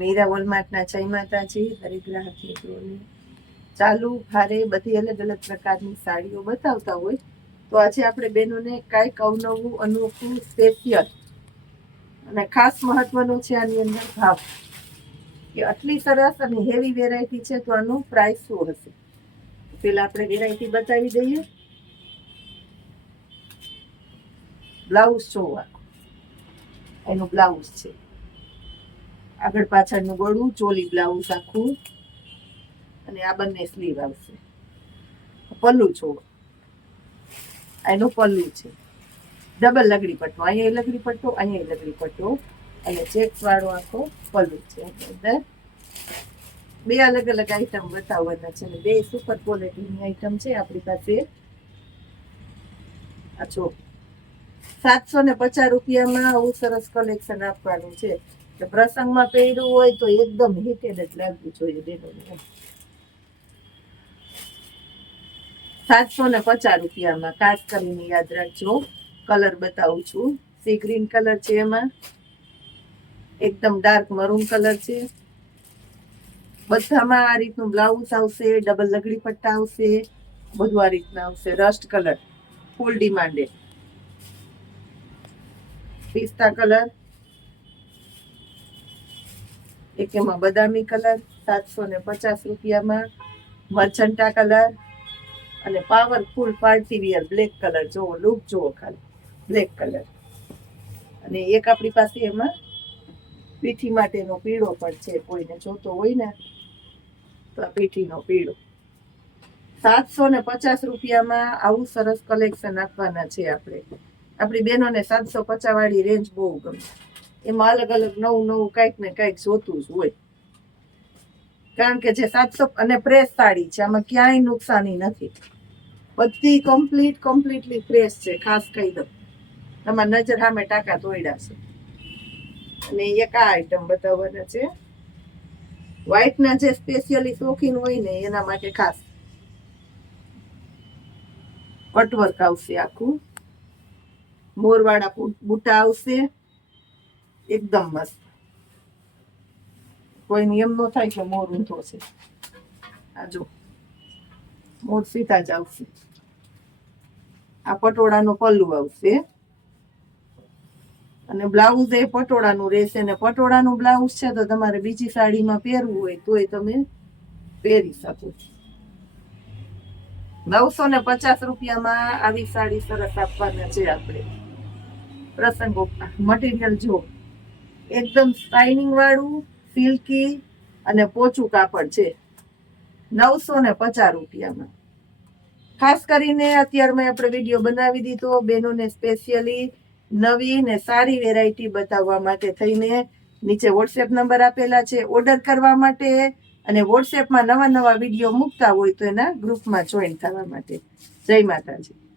મીરા વોલમાર્ટના જય માતાજી દરેક ગ્રાહક મિત્રોને ચાલુ ભારે બધી અલગ અલગ પ્રકારની સાડીઓ બતાવતા હોય, તો આજે આપણે બહેનોને કાંઈક અવનવું, અનોખું, સ્પેશિયલ અને ખાસ મહત્વનો છે આની અંદર ભાવ કે આટલી સરસ અને હેવી વેરાયટી છે તો આનું પ્રાઇસ શું હશે? પેલા આપણે વેરાયટી બતાવી દઈએ. બ્લાઉઝ જોવા. એનું બ્લાઉઝ છે. આગળ પાછળનું ગળું, ચોલી બ્લાઉઝ આખું અને આ બંને સ્લીવ આવશે. પલ્લું છો એનું પલ્લું છે. ડબલ લગડી પટ્ટો. અહીંયા લગડી પટ્ટો, અહીંયા લગડી પટ્ટો. અને ચેક્સ વાળો આખો પલ્લું છે બે અલગ અલગ આઈટમ બતાવવાના છે બે સુપર ક્વોલિટીની આઈટમ છે આપણી પાસે. આ જો. સાતસો ને પચાસ રૂપિયામાં આવું સરસ કલેક્શન આપવાનું છે. પ્રસંગમાં પહેર્યું હોય તો એકદમ હિટેડ જ લાગવું જોઈએ બેનો સાતસો ને પચાસ રૂપિયામાં, ખાસ કરીને યાદ રાખજો. કલર બતાવું છું. સી ગ્રીન કલર છે એમાં. એકદમ ડાર્ક મરૂન કલર છે. બધામાં આ રીતનું બ્લાઉઝ આવશે ડબલ લગડી પટ્ટા આવશે. બધું આ રીતના આવશે. રસ્ટ કલર ફૂલ ડિમાન્ડેડ પિસ્તા કલર એક એમાં બદામી કલર, સાતસો ને પચાસ રૂપિયામાં મર્ચન્ટા કલર અને powerful party wear black colour. જોવો લુક જોવો ખાલી બ્લેક કલર. અને એક આપણી પાસે એમાં પીઠી માટેનો પીળો પણ છે, કોઈને જોતો હોય ને, તો આ પીઠીનો પીળો. સાતસો ને પચાસ રૂપિયામાં આવું સરસ કલેક્શન આપવાના છે આપણે. આપણી બહેનોને સાતસો પચાસ વાળી રેન્જ બહુ ગમે. એમાં અલગ અલગ નવું નવું કંઈક ને કંઈક જોતું જ હોય. કારણ કે જે સાતસો અને પ્રેસ સાડી છે, આમાં ક્યાંય નુકસાની નથી. બધી કમ્પ્લીટ કમ્પ્લીટલી ફ્રેશ છે, ખાસ કહી દઉં. તમારા નજર સામે ટાકા તોડ્યા છે. અને એક આ આઈટમ બતાવવાના છે. વ્હાઈટના જે સ્પેશિયલી શોખીન હોય ને, એના માટે ખાસ. કટવર્ક આવશે આખું. મોરવાળા બુટા આવશે. એકદમ મસ્ત. કોઈ એમ નો થાય કે મોર ઊંધો છે. આ જો, મોર સીધા જ આવશે. આ પટોળાનું પલ્લું આવશે. અને બ્લાઉઝ એ પટોળાનું રહેશે ને પટોળાનું બ્લાઉઝ છે તો તમારે બીજી સાડીમાં પહેરવું હોય તોય તમે પહેરી શકો નવસો ને પચાસ રૂપિયામાં આવી સાડી સરસ આપવાના છે આપણે. પ્રસંગો મટીરિયલ જો. એકદમ સ્ટાઇનિંગ વાળું સિલ્કી અને પોચું કાપડ છે. નવસો ને પચાસ રૂપિયામાં. ખાસ કરીને અત્યારે મેં આપણે વીડિયો બનાવી દીધો બેનોને સ્પેશિયલી નવી ને સારી વેરાયટી બતાવવા માટે થઈને નીચે વોટ્સએપ નંબર આપેલા છે. ઓર્ડર કરવા માટે અને વોટ્સએપમાં નવા નવા વીડિયો મૂકતા હોય તો એના ગ્રુપમાં જોઈન થવા માટે. જય માતાજી.